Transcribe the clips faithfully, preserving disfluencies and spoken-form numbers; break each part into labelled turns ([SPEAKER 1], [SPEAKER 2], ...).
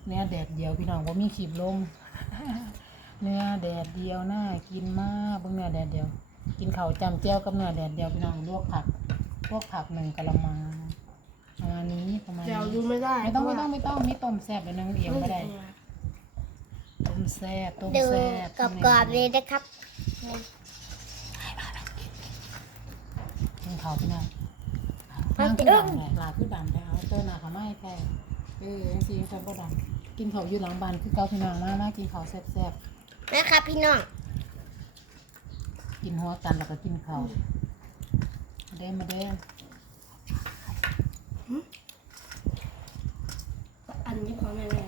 [SPEAKER 1] เนื้อแดดเดียวพี่น้องว่ามีขีบลงเนื้อแดดเดียวน่ากินมากเบิ่งเนื้อแดดเดียวกินข้าวจำเจียวกับเนื้อแดดเดียวพี่น้องลวกผักลวกผักหนึ่งกะละมังประมาณนี้ประมาณ
[SPEAKER 2] เดี๋ยว
[SPEAKER 1] นี้
[SPEAKER 2] ดูไม่ได้
[SPEAKER 1] ไม่ต้องไม่ต้องไม่ต้องมีต้มแซ่บเดี๋ยวนึงเอียงไม่ได้ต้มแซ่บต้ม
[SPEAKER 3] ดู
[SPEAKER 1] แซ่บ
[SPEAKER 3] กรอบๆเลยนะครับ
[SPEAKER 1] กินข้าวพี่น้องนั่งขึ้นดังแหละลาขึ้นดังแล้วเจอหน้าเขาไม่แค่เออซีนเขาบ่ดังกินข้าวอยู่หลังบ้านคือเกาพี่น้องมากมากกินข้าวแซ่บ
[SPEAKER 3] นะครับพี่น้อง
[SPEAKER 1] ๆกินหัวกันแล้วก็กินข้าวมาเด้มาเด้
[SPEAKER 2] อันนี้พอแม่แม่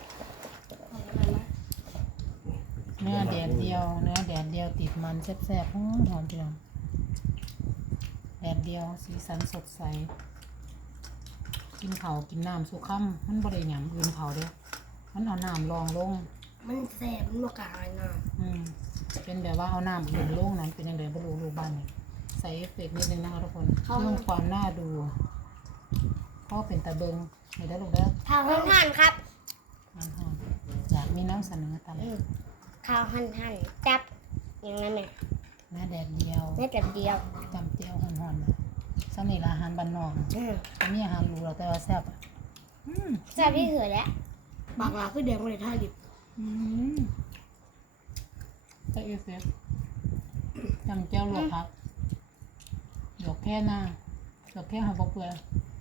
[SPEAKER 1] เนื้อแดดเดียวเนื้อแดดเดียวติดมันแซ่บๆหอมหอมพี่น้องแดดเดียวสีสันสดใสกินข้าวกินน้ำสุขัมมันบ่ได้หยังอื่นข้าวเด้อมันเอาน้ำรองลง
[SPEAKER 2] มันแสบมันบกล้าอะไรนะ
[SPEAKER 1] อืมเป็นแบบว่าเอาน้ำอื่นลงนั้นเป็นยังไงบ่รู้รูปบ้านนี่ใส่เอฟเฟกต์นิดนึงนะคะทุกคนเพิ่มความน่าดูเพราะเป็นตะเบิงเห็นได้ลูกเด้อ
[SPEAKER 3] ข้าวหั่นๆครับ
[SPEAKER 1] มันหอมอยากมีน้ำเสนอตาม
[SPEAKER 3] อืมข้าวหั่นๆจับอย่างนั้นเนี่ย
[SPEAKER 1] หน้าแดดเดียว
[SPEAKER 3] ไม่แต่เดียว
[SPEAKER 1] จำเจียวหอนๆนะสนิทอาหารบ้านนอก
[SPEAKER 3] อืม
[SPEAKER 1] อันนี้อาหารหรูเราแต่ว่าแซ่บอ่ะอืม
[SPEAKER 3] แซ่บที่สุดแล้ว
[SPEAKER 2] ปากลาคือแดงเลยท่าดิบ
[SPEAKER 1] อืมใส่เอฟเฟกต์จำเจียวลวกครับหยกแค่หน้าหยกแค่หัวปลาเปลือย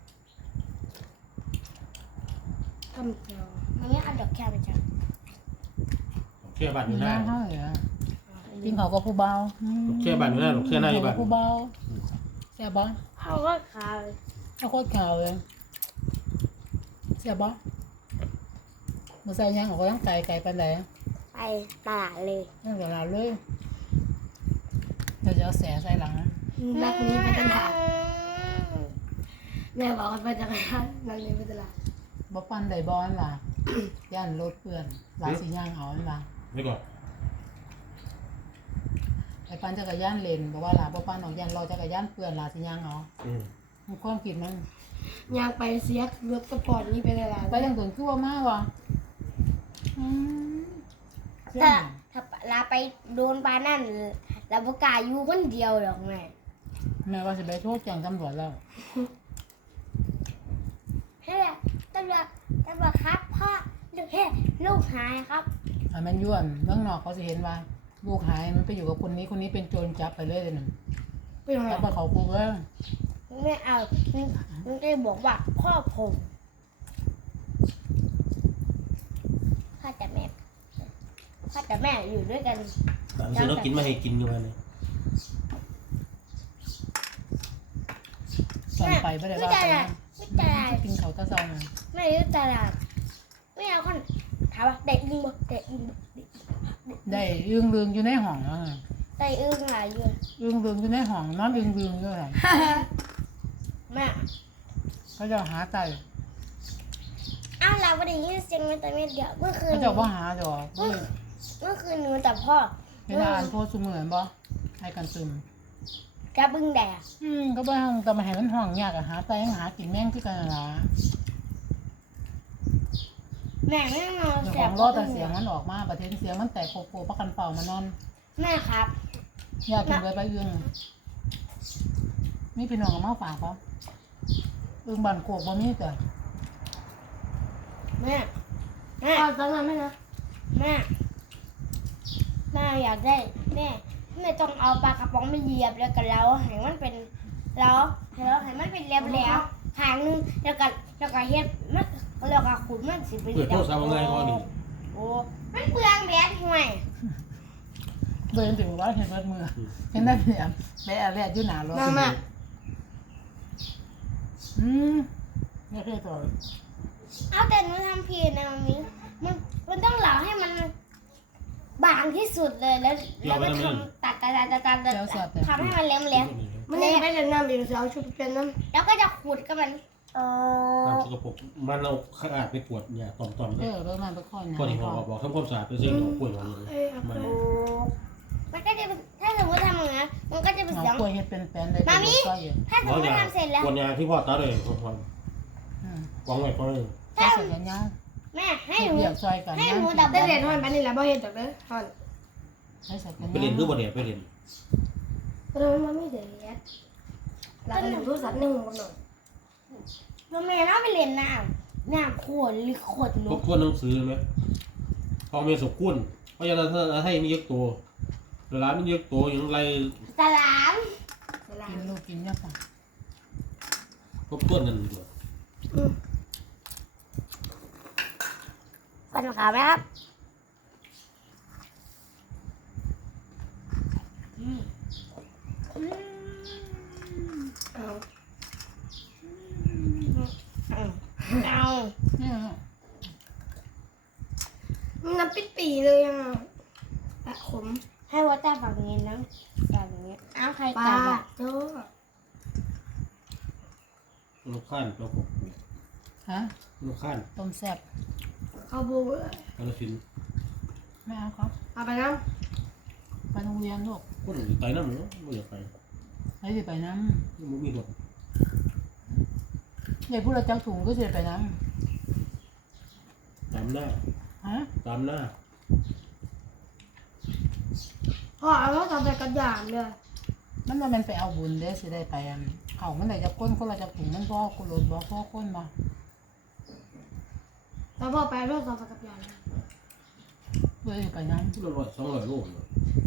[SPEAKER 2] ทำเจียว
[SPEAKER 3] มันไม่เอาดอกแค่ไปจ้ะ
[SPEAKER 4] เชื่อบ้านอ
[SPEAKER 1] มี
[SPEAKER 4] ยู่
[SPEAKER 1] ห
[SPEAKER 4] ได้
[SPEAKER 1] น้าเท่าไหร่อ่ะกินเขาวกับผู้เบาอืม
[SPEAKER 4] เชื่อบ้านอยู่ได้หรอกเชื่อหน้าอยู่บ้าน
[SPEAKER 1] ผู้เบาแซ่บบ่
[SPEAKER 3] เขาก็ขาว
[SPEAKER 1] ถ้าโคตรขาวเลยแซ่บบ่มาใส่ยังออกก็ยังไก่ไก่ปันไหน
[SPEAKER 3] ไปตลาดเลย
[SPEAKER 1] นั่นเดี๋ยวเราเลยเราจะเอาแสใส่หลัง
[SPEAKER 2] แม่คนนี้ไปตลาดแม่บอกว่าไปตลาดนั่นเลยไปตลาด
[SPEAKER 1] บ่ปันได้บอลล่ะ ย่านรถเปื่อนหลายสิย่างเอาอันล่ะ
[SPEAKER 4] ไม่ก่อน
[SPEAKER 1] ไอ้ปันจักรยานเลนบอกว่าล่ะบ่ปันออกย่านรอจักรยานเปื่อนหลายสิย่างเอา
[SPEAKER 4] อืม
[SPEAKER 1] มันความคิดมัน
[SPEAKER 2] ยางไปเสียรถสปอร์ตนี่ไปตลาด
[SPEAKER 1] ไปยังตัวคือว่ามากว่ะอืม
[SPEAKER 3] ถ้าถ้าลาไปโดนปลานั่นเราประกล้าอยู่คนเดียวหรอกแม่
[SPEAKER 1] แม่ว่าสิไปโทษแจ้งตำรวจแล้ว
[SPEAKER 3] เฮ้ยตำรวจตำรวจครับพ่อลูกเฮ้ยลูกหายครับ
[SPEAKER 1] อันมันย้วนเมืองนอกเขาสิเห็นว่าลูกหายมันไปอยู่กับคนนี้คนนี้เป็นโจรจับไปเลยเลยนั่น
[SPEAKER 2] ไปตลา
[SPEAKER 1] จั
[SPEAKER 2] ด
[SPEAKER 1] บไปเขาคุกเอ้ย
[SPEAKER 3] ไม่เอามันก็เลยบอกว่าพ่อผมพ่อแต่แม่พ่อแต่แม่อยู่ด้วยกัน
[SPEAKER 4] ตามซื้อแล้วกินมาให้กินอยู่วันนี้
[SPEAKER 1] ตอนไปไม่ได้ว่าไปนะ
[SPEAKER 3] ไม่ตลาด
[SPEAKER 1] กินเขาวตะซองน่ะ
[SPEAKER 3] ไม่รู้ตลาดไม่เอาคนถามว่าเด็กอึ้งบ่เด็กอึ้งบ่
[SPEAKER 1] ได้อึ้งลืงอยู่ในห้องแล้วไง
[SPEAKER 3] เด็กอึ้งหลายอยู่
[SPEAKER 1] อึ้งลืงอยู่ในห้องนอนอึ้งลืงอยู่ไหน
[SPEAKER 3] แม่
[SPEAKER 1] เขาจะหาไก่
[SPEAKER 3] อ้าวเราไม่ได้ยินเสียงมันแต่ไม่เดียวเมื่อคืน
[SPEAKER 1] เขาจะว่าหาดอก
[SPEAKER 3] เมื่อเมื่อคืนหนูแต่พ่อ
[SPEAKER 1] เวลาอ่านโพสต์เหมือนบ่ให้กันซึม
[SPEAKER 3] กระบึ้งแดด
[SPEAKER 1] อืมก็บ่ห้องแต่มาให้มันห้องยากอะหาไก่หากินแม่งคือกันนั่นล่ะ
[SPEAKER 3] แม่ไม่นอน
[SPEAKER 1] เจ้า
[SPEAKER 3] แส
[SPEAKER 1] ขอบ งรอแต่เสียงมันออกมาประเทศเสียงมันแตกโปะๆประกันเป่ามานอน
[SPEAKER 3] แม่ครับ
[SPEAKER 1] อยากกินไว้ไปอึ้งมีพี่น้องกับมาฝากเขาอึ้งบ้านโคกบ่มีแต่
[SPEAKER 3] แม่แม่
[SPEAKER 2] อ้าวตอนนั้นไม่นะ
[SPEAKER 3] แม่แม่อยากได้แม่แม่ต้องเอาปลากระป๋องมาเหยียบแล้วก็แล้วให้มันเป็นแล้วแล้วให้มันเป็นแล้วแล้วหางนึงแล้วก็แล้วก็เฮ็ดมันแล้วก็ขุดมันสิเป็น
[SPEAKER 4] เปิดโทรศัพท์ว่าไงก็ดี
[SPEAKER 3] โอ้มันเปลืองแบตห่วย
[SPEAKER 1] เบิ่งถึงว่าเห็นเบิดมือเห็นได้เสียงแม่แรกอยู่หน้ารถ
[SPEAKER 2] มามา
[SPEAKER 1] อืมนี่คือตัว
[SPEAKER 3] เอาแต่หนูทำผิดนะมันมีมันมันต้องเหลาให้มันบางที่สุดเลยแล้วแล้วก็ทำตัดตัดตัดตัดตัดตัดทำให้มันเล็มเล็ม
[SPEAKER 2] ไม่ได้ไปเล่นน้ำเองเอาชุดเป็นน้ำ
[SPEAKER 3] แล้วก็จะขูดกับมันเออ
[SPEAKER 4] น้ำสกปรกมันเอาขนาดไปกวดเนี่ยตอมตอม
[SPEAKER 1] เอ
[SPEAKER 4] เนี่ย
[SPEAKER 1] อเบิ่งมันไปค่อยนะ
[SPEAKER 4] พอดีผมบอกทำความสะอาดไปเส้นของกล้วยของมัน
[SPEAKER 2] เอ้ยเอา
[SPEAKER 4] มั
[SPEAKER 2] ไป
[SPEAKER 4] น
[SPEAKER 3] มันก็จะเป็นถ้าสมมติทำอย่างนั้นมันก็จะเป็น
[SPEAKER 1] เอา
[SPEAKER 3] เสียง
[SPEAKER 1] กล้วยเฮ็ดเป็นแป้นได้
[SPEAKER 3] มามิ
[SPEAKER 1] ค่อยอยู่
[SPEAKER 3] ถ้าสมมติทำเสร็จแล้ว
[SPEAKER 4] กวนยาที่พ่อตาเลยพอ
[SPEAKER 1] อืม
[SPEAKER 4] วางไว้พอเลย
[SPEAKER 1] ถ้าเสร็จแล้วยาว
[SPEAKER 3] แม่ให้หนู
[SPEAKER 1] เรียกซอยกัน
[SPEAKER 3] ให้หนู
[SPEAKER 1] นั่ง
[SPEAKER 3] ดับ
[SPEAKER 2] ได้เรียนฮอนไปนี่แหละบ่เฮ็ดดอกเด้อฮอน
[SPEAKER 1] ให้ใส่กัน
[SPEAKER 4] ไปเรียนคือบ่เรียนไปเรียน
[SPEAKER 2] เพราะมันไม่ได้เฮ็ดแล้วก็โทรศัพท์ในหูกับหน่อย
[SPEAKER 3] โรงเรียนเอาไปเรียนน้ำน้ำขวดหรือขวด
[SPEAKER 4] ท
[SPEAKER 3] ลู
[SPEAKER 4] บ
[SPEAKER 3] ก
[SPEAKER 4] ทวนหนังสือไหมพ่อแม่สมควรเพราะฉะนั้นถ้าให้มีเยอะตัวเวลามีเยอะตัวอย่างไร
[SPEAKER 3] สลาม
[SPEAKER 2] เวลา
[SPEAKER 1] กินลูกกินเนี่ยค่ะ
[SPEAKER 4] ทบทวนกันดีกว่า
[SPEAKER 3] ฟันขาวไหมครับ
[SPEAKER 2] เอา
[SPEAKER 3] เอา
[SPEAKER 1] เนี่ย
[SPEAKER 2] น้ำปิดปีเลยอ่ะอะขม
[SPEAKER 3] ให้วัดแต่ฝั่งนี้นะฝั่งนี้เอาใคร
[SPEAKER 2] ปลา
[SPEAKER 3] ตัดอ่ะ
[SPEAKER 2] โจ้
[SPEAKER 4] ลูกข้านเราผม
[SPEAKER 1] ฮะ
[SPEAKER 4] ลูกข้าน
[SPEAKER 1] ต้มแซ่บ
[SPEAKER 2] ข้าวบูเว้ย
[SPEAKER 4] กาลสินธุ์
[SPEAKER 1] ไม่เอาครับ
[SPEAKER 2] เอาไปน้
[SPEAKER 1] ไปโรงเรียนลูก
[SPEAKER 4] คนไปน้ำเนาะไม่อยากไป
[SPEAKER 1] ให้สิไปน้
[SPEAKER 4] ไม่มีรถ
[SPEAKER 1] ำยายพูดเราจักถุงก็จะไปน้
[SPEAKER 4] ตามหน้า
[SPEAKER 1] ำฮะ
[SPEAKER 4] ตามหน้า
[SPEAKER 2] ำพ่อเอาแล้วทำไปกระยานเลย
[SPEAKER 1] มันว่ามันไปเอาบุญเด้อสิได้ไปอันเขามันไหนจะก้นคนเราจะถุงมันพ่อคนรถบ่พ่อคนมา
[SPEAKER 2] แล้วพ่อไปเอาแล้วทำไปกระยาน
[SPEAKER 1] เพื่อสิไปน้
[SPEAKER 4] ที่เราร้อยสองร้อยโลเนาะ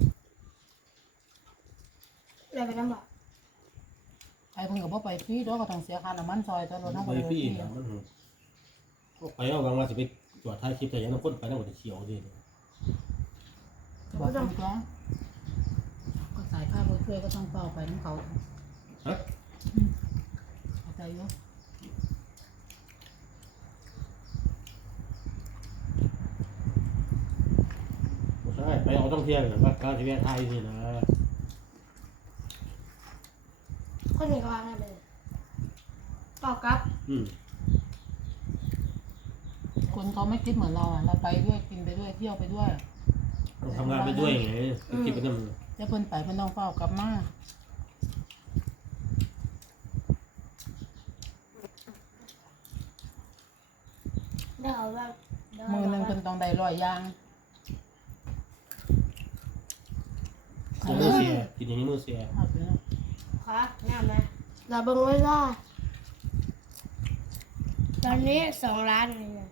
[SPEAKER 2] เลยไปน้ำบ่
[SPEAKER 1] ำไปเพิ่งกับพ่ไปฟรีแล้วก็ต้องเสียค่าน้ำมันซอยตัวรถทั้งหม
[SPEAKER 4] ไป
[SPEAKER 1] ด
[SPEAKER 4] พี่นะมันก็ไปเอาบางวันจะไปจอดท้ายคลิปแต่ยังต้องคนไปนั่งบนเขียวดิ
[SPEAKER 1] บอกคุณก็ก็สายผ้าบนเครื่องก็ต้องเป่าไปน้ำเขา
[SPEAKER 4] ฮะ
[SPEAKER 1] เข้าใจอยู่
[SPEAKER 4] ใช่ไปเอาต้องเที่ยงแบบว่าการจะแวะไทยนี่นะ
[SPEAKER 2] คนนี้ก็ว่าได้เลยเปล่ากับ
[SPEAKER 4] อืม
[SPEAKER 1] คนเขาไม่คิดเหมือนเราอ่ะเราไปด้วยกินไปด้วยเที่ยวไปด้วย
[SPEAKER 4] ต้องทำงานไปด้วยไงคิดไปนั่น
[SPEAKER 1] จะเพิ่นไปเพิ่นต้องเฝ้ากลับมา
[SPEAKER 3] เดี๋ยวว่า
[SPEAKER 1] มือหนึ่งเพิ่นต้องได้ร้อยอย่าง
[SPEAKER 4] ยังมือเสียกินอย่างนี้มือเสีย
[SPEAKER 1] เอาไปเนาะ
[SPEAKER 3] ขอน้ำนะ
[SPEAKER 2] เราเบิ่งไว้ได้
[SPEAKER 3] ตอนนี้สองล้านเลยนะ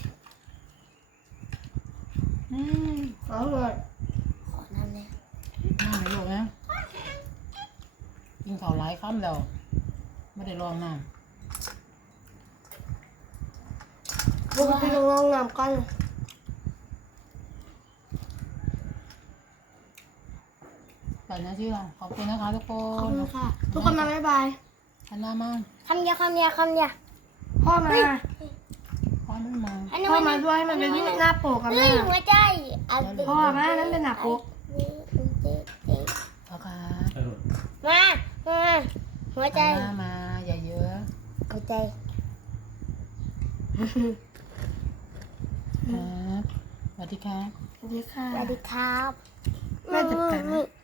[SPEAKER 1] อืม
[SPEAKER 2] เอาเลย
[SPEAKER 3] ขอน้ำเนี่ย
[SPEAKER 1] น่าในโลกนะกินข้าวหลายคำแล้วไม่ได้ลองน้ำ
[SPEAKER 2] ปกติต้องลองน้ำกัน
[SPEAKER 1] ไปนะชื่อเราขอบคุณนะคะทุกค
[SPEAKER 2] ขอบ
[SPEAKER 1] น
[SPEAKER 2] คุณค่ะ ทุกคนมาบ๊ายบาย
[SPEAKER 1] ฮันนามา
[SPEAKER 3] คำเดียวคำเดียวคำเดียว
[SPEAKER 2] พ่อมา
[SPEAKER 1] พ่อไม่มา
[SPEAKER 3] อันนี้
[SPEAKER 2] พ่อ
[SPEAKER 3] มัน
[SPEAKER 2] มาด้วยให้มันเป็นที่หน้าปกกับ
[SPEAKER 3] เฮ้
[SPEAKER 2] แม่
[SPEAKER 3] ยหัวใจอันนี้
[SPEAKER 2] พ่อมานั่นเป็นหน้าปก
[SPEAKER 1] พ่อค่ะ
[SPEAKER 4] ใช่หรอ
[SPEAKER 3] มามาหัวใจ
[SPEAKER 1] ฮันนามาอย่าเยอะ
[SPEAKER 3] หัวใจ
[SPEAKER 1] ครับสวัสดีครับ
[SPEAKER 2] สวัสดีค่ะ
[SPEAKER 3] สวัสดีครับ
[SPEAKER 2] แม่จัดการ
[SPEAKER 3] อืม